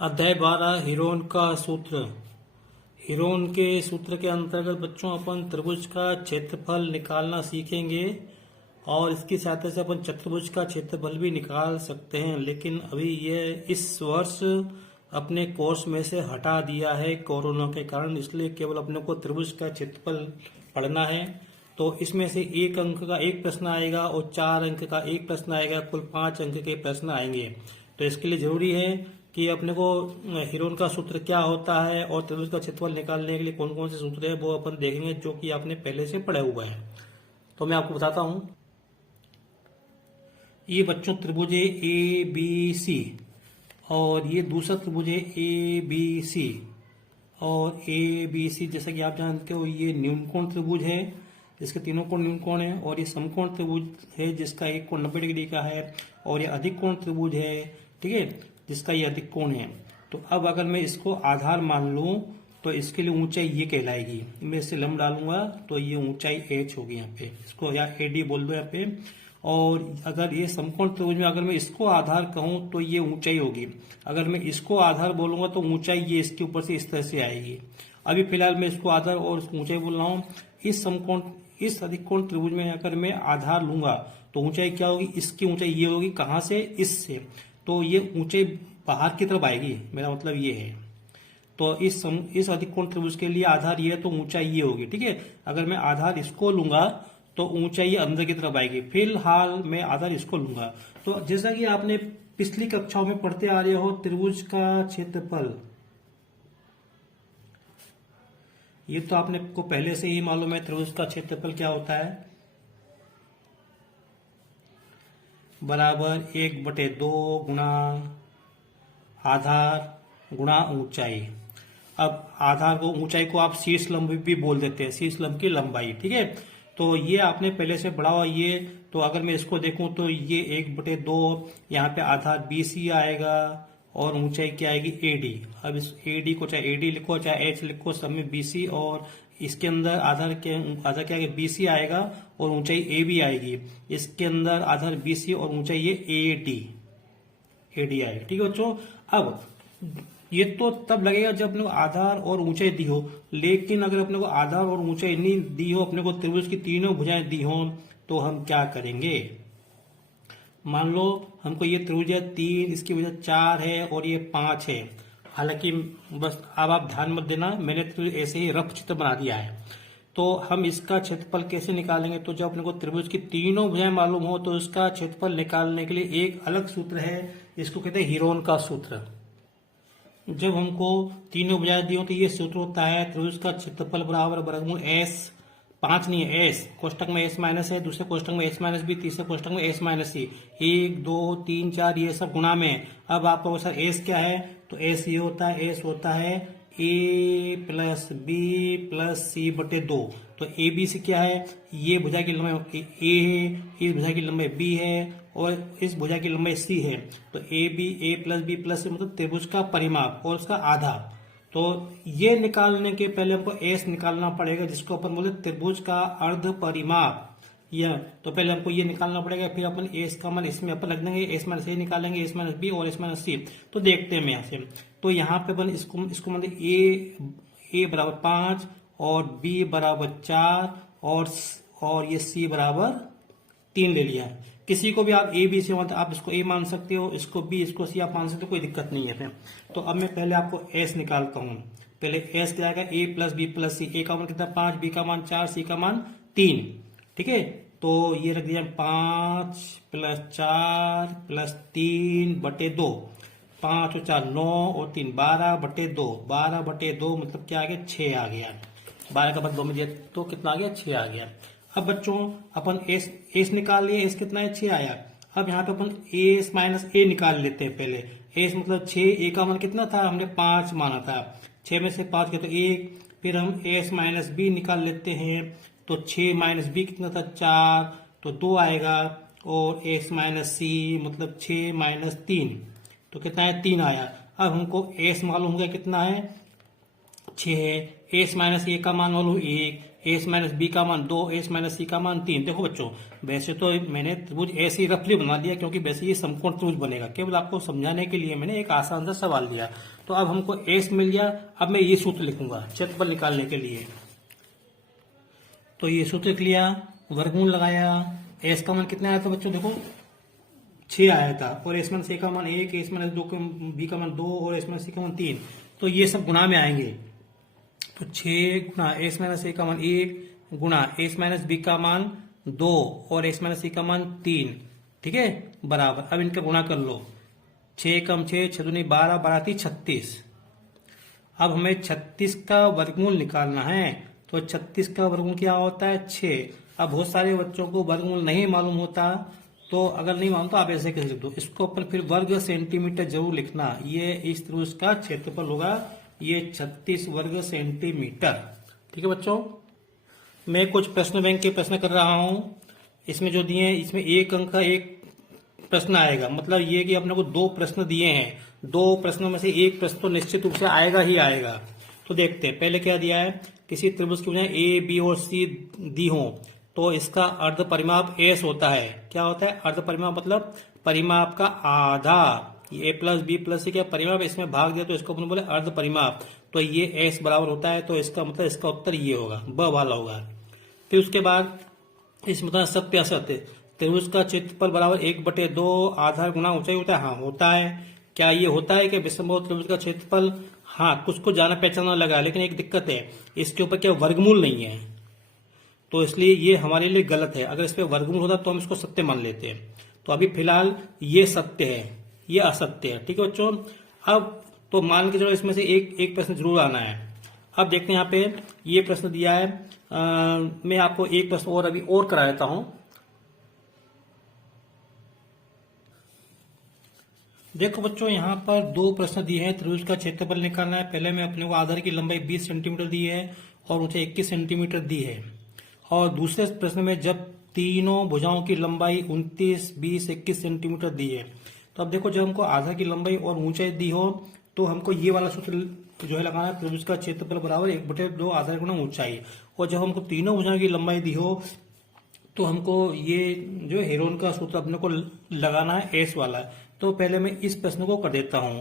अध्याय 12 हीरोन का सूत्र। हीरोन के सूत्र के अंतर्गत बच्चों अपन त्रिभुज का क्षेत्रफल निकालना सीखेंगे और इसकी सहायता से अपन चतुर्भुज का क्षेत्रफल भी निकाल सकते हैं। लेकिन अभी ये इस वर्ष अपने कोर्स में से हटा दिया है कोरोना के कारण, इसलिए केवल अपने को त्रिभुज का क्षेत्रफल पढ़ना है। तो इसमें से 1 अंक का एक प्रश्न आएगा और 4 अंक का एक प्रश्न आएगा, कुल 5 अंक के प्रश्न आएंगे। तो इसके लिए जरूरी है कि अपने को हीरोन का सूत्र क्या होता है और त्रिभुज का क्षेत्रफल निकालने के लिए कौन कौन से सूत्र है वो अपन देखेंगे, जो कि आपने पहले से पढ़ा हुआ है। तो मैं आपको बताता हूं। ये बच्चों त्रिभुज है ए बी सी और ये दूसरा त्रिभुज है ए बी सी और ए बी सी। जैसा कि आप जानते हो ये न्यूनकोण त्रिभुज है, इसके तीनों कोण न्यूनकोण है, और ये समकोण त्रिभुज है जिसका एक कोण 90 डिग्री का है, और ये अधिक कोण त्रिभुज है, ठीक है, जिसका ये अधिक कोण है। तो अब अगर मैं इसको आधार मान लूं तो इसके लिए ऊंचाई ये कहलाएगी। मैं इससे लंब डालूंगा तो ये ऊंचाई h होगी यहाँ पे, इसको या AD बोल दो यहाँ पे। और अगर ये समकोण त्रिभुज में अगर मैं इसको आधार कहूं तो ये ऊंचाई होगी। अगर मैं इसको आधार बोलूंगा तो ऊंचाई ये इसके ऊपर से इस तरह से आएगी। अभी फिलहाल मैं इसको आधार और इसको ऊंचाई बोल रहा हूँ। इस अधिक कोण त्रिभुज में अगर मैं आधार लूंगा तो ऊंचाई क्या होगी, इसकी ऊंचाई ये होगी। कहां से? इससे। तो ये ऊंचाई बाहर की तरफ आएगी, मेरा मतलब ये है। तो इस अधिक कोण त्रिभुज के लिए आधार ये है तो ऊंचाई ये होगी, ठीक है। अगर मैं आधार इसको लूंगा तो ऊंचाई अंदर की तरफ आएगी। फिलहाल मैं आधार इसको लूंगा। तो जैसा कि आपने पिछली कक्षाओं में पढ़ते आ रहे हो, त्रिभुज का क्षेत्रफल ये तो आपने को पहले से ही मालूम है। त्रिभुज का क्षेत्रफल क्या होता है? बराबर 1/2 गुणा आधार गुणा ऊंचाई। अब आधार को, ऊंचाई को आप शीर्ष लंब भी बोल देते हैं, शीर्ष लंब की लंबाई, ठीक है। तो ये आपने पहले से पढ़ा हुआ ये। तो अगर मैं इसको देखूं तो ये 1/2, यहाँ पे आधार BC आएगा और ऊंचाई क्या आएगी AD। अब इस AD को चाहे AD लिखो चाहे H लिखो, सब में BC, और इसके अंदर आधार क्या आएगा, BC आएगा और ऊंचाई AB आएगी। इसके अंदर आधार BC और ऊंचाई ये AD आएगा, ठीक है बच्चों। अब ये तो तब लगेगा जब अपने को आधार और ऊंचाई दी हो, लेकिन अगर अपने को आधार और ऊंचाई नहीं दी हो, अपने को त्रिभुज की तीनों भुजाएं दी हो, तो हम क्या करेंगे? मान लो हमको ये त्रिभुज है 3, इसकी वजह 4 है और ये 5 है। हालांकि बस अब आप ध्यान मत देना, मैंने त्रिभुज ऐसे ही रफ चित्र बना दिया है। तो हम इसका क्षेत्रफल कैसे निकालेंगे? तो जब अपने को त्रिभुज की तीनों भुजाएं मालूम हो तो इसका क्षेत्रफल निकालने के लिए एक अलग सूत्र है, इसको कहते हैं हीरोन का सूत्र। जब हमको तीनों भुजाएं दी हो तो ये सूत्र होता है त्रिभुज का क्षेत्रफल बराबर वर्गमूल S, 5 नहीं है S, कोष्टक में S माइनस है, दूसरे कोष्टक में S माइनस B, तीसरे कोष्टक में S माइनस C, 1 2 3 4 ये सब गुणा में। अब आपको सर S क्या है? तो S ये होता है, S होता है A plus B plus C/2। तो ABC क्या है? ये भुजा की लंबाई A है, इस भुजा की लंबाई B है और इस भुजा की लंबाई C है। तो A plus B plus C मतलब त्रिभुज का परिमाप और उसका आधा। तो ये निकालने के पहले हमको S निकालना पड़ेगा, जिसको अपन बोले त्रिभुज का अर्ध परिमाप। यह तो पहले हमको ये निकालना पड़ेगा, फिर अपन S का मान इसमें अपन रख देंगे, S माइनस A निकालेंगे, S माइनस B और S माइनस C। तो देखते हैं यहाँ से। तो यहाँ पे अपन इसको मतलब A बराबर 5 और B बराबर 4 और ये C बराबर 3 ले लिया है। किसी को भी आप A B से मतलब आप इसको A मान सकते हो, इसको B इसको C आप मान सकते हो, कोई दिक्कत नहीं है। तो अब मैं पहले आपको S निकालता हूँ। पहले S क्या आएगा? A plus B plus C। A का मान कितना? 5, B का मान 4, C का मान 3, ठीक है। तो ये रख दिया 5 प्लस 4 प्लस 3/2, 5 और 4 9 और 3 12/2, 12/2 मतलब क्या आ गया? 6 आ गया। 12 का बाद 2 में दिया तो कितना आ गया? 6 आ गया। अब बच्चों अपन S निकाल लिए, S कितना है? 6 आया। अब यहाँ पे अपन S माइनस A निकाल लेते हैं पहले। S मतलब 6, A का मान कितना था? हमने 5 माना था, 6 में से 5 गया तो 1। फिर हम S माइनस B निकाल लेते हैं, तो 6 माइनस B कितना था? 4, तो 2 आएगा। और S माइनस C मतलब 6 माइनस 3, तो कितना है? 3 आया। अब हमको S मालूम हो गया कितना है? 6 है। S माइनस A का मान मालूम 1, एस माइनस बी का मान 2, एस माइनस सी का मान 3। देखो बच्चों, वैसे तो मैंने त्रिभुज ऐसे ही रफली बना दिया क्योंकि वैसे ये समकोण त्रिभुज बनेगा, केवल आपको समझाने के लिए मैंने एक आसान सा सवाल दिया। तो अब हमको एस मिल गया। अब मैं ये सूत्र लिखूंगा क्षेत्रफल निकालने के लिए। तो ये सूत्र लिख लिया, वर्गमूल लगाया। एस का मान कितना आया था बच्चों, देखो 6 आया था, और एस माइनस ए का मान 1, एस माइनस बी का मान 2 और एस माइनस सी का मान 3। तो ये सब गुणा में आएंगे। तो 6 गुणा एस माइनस ए का मान 1 गुणा एस माइनस बी का मान 2 और एस माइनस सी का मान 3, ठीक है, बराबर। अब इनका गुणा कर लो। 6 कम 6, 6 दूनी 12, 12 × 36। अब हमें 36 का वर्गमूल निकालना है। तो 36 का वर्गमूल क्या होता है, 6। अब बहुत सारे बच्चों को वर्गमूल नहीं मालूम होता, तो अगर नहीं मालूम तो आप ऐसे कैसे लिख दो, इसको अपन फिर वर्ग सेंटीमीटर जरूर लिखना। ये इस त्रिभुज का क्षेत्रफल होगा, ये 36 वर्ग सेंटीमीटर। ठीक है बच्चों, मैं कुछ प्रश्न बैंक के प्रश्न कर रहा हूं। इसमें जो दिए हैं, इसमें 1 अंक का एक प्रश्न आएगा। मतलब ये कि अपने को 2 प्रश्न दिए हैं, 2 प्रश्नों में से एक प्रश्न तो निश्चित रूप से आएगा ही आएगा। तो देखते हैं, पहले क्या दिया है, किसी त्रिभुज की भुजाएं ए, बी और सी दी हो तो इसका अर्ध परिमाप एस होता है। क्या होता है अर्ध परिमाप, मतलब परिमाप का आधा। ए प्लस बी प्लस सी क्या परिमाप, इसमें भाग दिया तो इसको अपन बोले अर्ध परिमाप। तो ये एस बराबर होता है, तो इसका मतलब इसका उत्तर ये होगा, ब वाला होगा। फिर उसके बाद इस मतलब सत्य असत्य, त्रिभुज का क्षेत्रफल बराबर 1/2 आधार गुना ऊंचाई होता है। हाँ होता है। क्या ये होता है कि विषमबाहु त्रिभुज का क्षेत्रफल, हाँ कुछ को जाना पहचाना लगा, लेकिन एक दिक्कत है, इसके ऊपर क्या वर्गमूल नहीं है, तो इसलिए ये हमारे लिए गलत है। अगर इस पे वर्गमूल होता तो हम इसको सत्य मान लेते हैं। तो अभी फिलहाल ये सत्य है, ये असत्य है। ठीक है बच्चों, अब तो मान के चलो इसमें से एक प्रश्न जरूर आना है। अब देखते हैं यहाँ पे ये प्रश्न दिया है। मैं आपको एक प्रश्न और अभी और करा देता हूं। देखो बच्चों, यहाँ पर 2 प्रश्न दिए हैं, त्रिभुज का क्षेत्रफल निकालना है। पहले में अपने को आधार की लंबाई 20 सेंटीमीटर दी है और ऊंचाई 21 सेंटीमीटर दी है। और दूसरे प्रश्न में जब तीनों भुजाओं की लंबाई 29, 20, 21 सेंटीमीटर दी है। तो अब देखो, जब हमको आधार की लंबाई और ऊंचाई दी हो तो हमको ये वाला सूत्र जो है लगाना है, त्रिभुज का क्षेत्रफल बराबर 1/2 आधार गुना ऊंचाई। और जब हमको तीनों भुजाओं की लंबाई दी हो तो हमको ये जो हेरोन का सूत्र अपने को लगाना है, एस वाला। तो पहले मैं इस प्रश्न को कर देता हूं।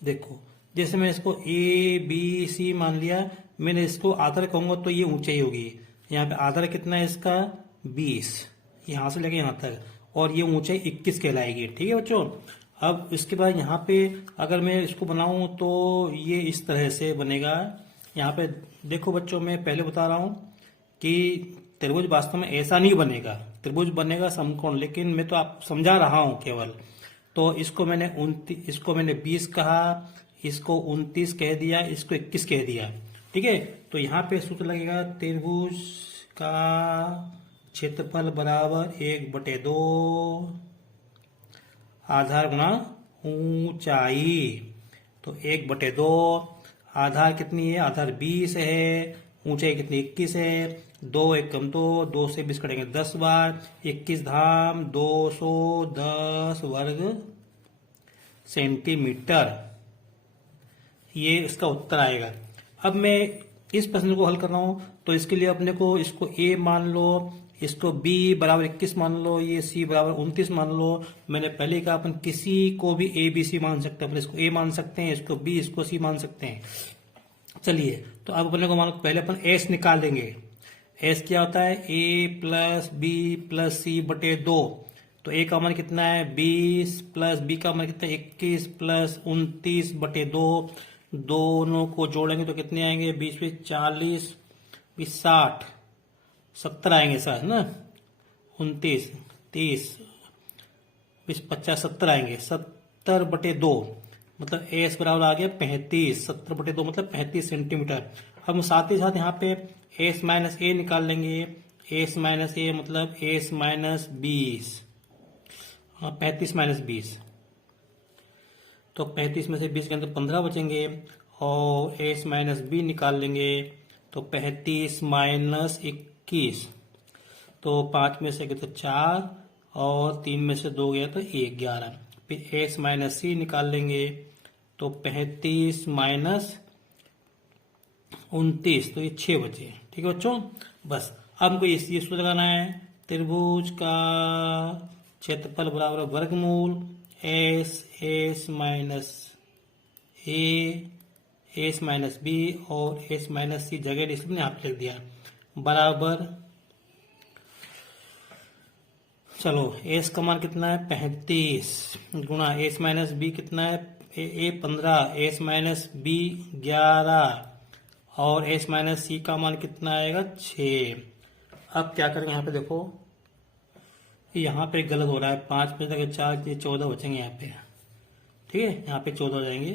देखो, जैसे मैं इसको ए बी सी मान लिया, मैंने इसको आधार कहूंगा तो ये ऊंचाई होगी। यहाँ पे आधार कितना है इसका 20, यहां से लेके यहां तक, और ये ऊंचाई 21 कहलाएगी। ठीक है बच्चों, अब इसके बाद यहाँ पे अगर मैं इसको बनाऊं तो ये इस तरह से बनेगा। यहाँ पे देखो बच्चों, मैं पहले बता रहा हूं कि त्रिभुज वास्तव में ऐसा नहीं बनेगा, त्रिभुज बनेगा समकोण, लेकिन मैं तो आप समझा रहा हूं केवल। तो इसको मैंने 20 कहा, इसको 29 कह दिया, इसको 21 कह दिया। ठीक है, तो यहाँ पे सूत्र लगेगा त्रिभुज का क्षेत्रफल बराबर 1/2 आधार गुना ऊंचाई। तो 1/2 आधार कितनी है, आधार 20 है, ऊंचाई कितनी 21 है। 2 1 कम 2 से 20 कटेंगे 10 बार, 21 धाम 210 वर्ग सेंटीमीटर। ये इसका उत्तर आएगा। अब मैं इस प्रश्न को हल कर रहा हूं, तो इसके लिए अपने को इसको ए मान लो, इसको b बराबर 21 मान लो, ये c बराबर 29 मान लो। मैंने पहले कहा अपन किसी को भी a b c मान सकते हैं, अपन इसको a मान सकते हैं, इसको b, इसको c मान सकते हैं। चलिए, तो अब अपने को मानो पहले अपन s निकाल देंगे। s क्या होता है, a प्लस बी प्लस सी बटे 2। तो a का मान कितना है 20 प्लस b का मान कितना है 21 प्लस 29 बटे 2। दोनों को जोड़ेंगे तो कितने आएंगे, 20 में 40, 20 60, 70 आएंगे सर, है ना। 29, 30, 20 50, 70 आएंगे। 70/2 मतलब एस बराबर आ गया 35। 70/2 मतलब 35 सेंटीमीटर। हम साथ ही साथ यहाँ पे एस माइनस ए निकाल लेंगे। एस माइनस ए मतलब एस माइनस 20, हाँ 35 माइनस 20। तो 35 में से 20 के अंदर 15 बचेंगे, और एस माइनस बी निकाल लेंगे तो 35 माइनस 21। तो 5 में से गए तो 4, और 3 में से 2 गया तो 1, 11। फिर एस माइनस सी निकाल लेंगे तो 35 माइनस 29, तो ये 6 बचे। ठीक है बच्चों। बस अब हमको ये सूत्र लगाना है, त्रिभुज का क्षेत्रफल बराबर वर्गमूल S minus S minus B और एस माइनस सी जगह इसमें यहाँ पे लिख दिया बराबर, चलो एस का मान कितना है 35 गुणा एस माइनस बी कितना है ए 15, एस माइनस बी 11 और एस माइनस सी का मान कितना आएगा 6। अब क्या करेंगे यहाँ पे देखो, यहाँ पे गलत हो रहा है, 5 में तक 4 14 बचेंगे यहाँ पे, ठीक है, यहाँ पे 14 हो जाएंगे,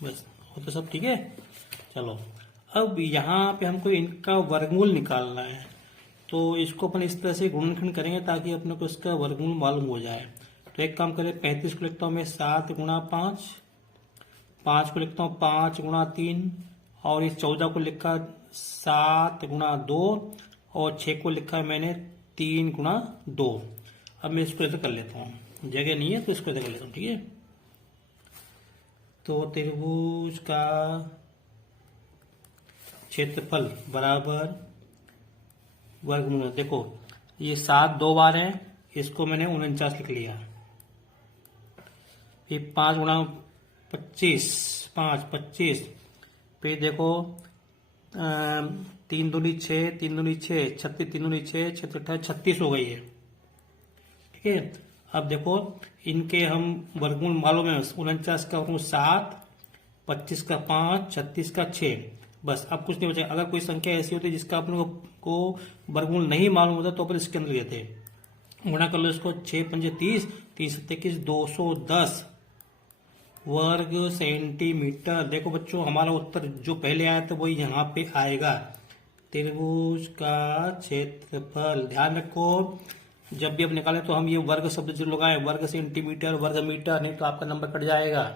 बस हो तो सब ठीक है। चलो अब यहाँ पे हमको इनका वर्गमूल निकालना है, तो इसको अपन इस तरह से गुणनखंड करेंगे ताकि अपने को इसका वर्गमूल मालूम हो जाए। तो एक काम करें, 35 को लिखता हूँ मैं 7 गुणा 5, 5 को लिखता हूँ 5 गुणा 3 और इस 14 को लिखा 7 गुणा 2 और 6 को लिखा है मैंने 3 गुणा 2। अब मैं इसको ऐसे कर लेता हूँ, जगह नहीं है तो इसको ऐसे कर लेता हूँ, ठीक है। तो त्रिभुज का क्षेत्रफल बराबर वर्गमूल, देखो ये 7 2 बार है, इसको मैंने 49 लिख लिया। फिर 5 गुणा 25 5 फिर देखो 3 दूनी 6 3 दूनी 6 36 3 दूनी 6 36 हो गई है, ठीक है। अब देखो इनके हम वर्गमूल मालूम है, 49 का वर्गमूल 7, 25 का 5, 36 का 6, बस अब कुछ नहीं बचा। अगर कोई संख्या ऐसी होती है जिसका अपने को वर्गमूल नहीं मालूम होता तो अपन इसके अंदर लेते, गुणा कर लो इसको, 6 पंजे 30, 30 21 210 वर्ग सेंटीमीटर। देखो बच्चों हमारा उत्तर जो पहले आया था वही यहाँ पे आएगा, त्रिभुज का क्षेत्रफल। ध्यान रखो जब भी आप निकालें तो हम ये वर्ग शब्द जो लगाए, वर्ग सेंटीमीटर वर्ग मीटर, नहीं तो आपका नंबर कट जाएगा।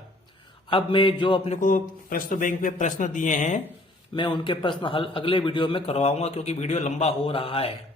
अब मैं जो अपने को प्रश्न बैंक में प्रश्न दिए हैं मैं उनके प्रश्न हल अगले वीडियो में करवाऊंगा क्योंकि वीडियो लंबा हो रहा है।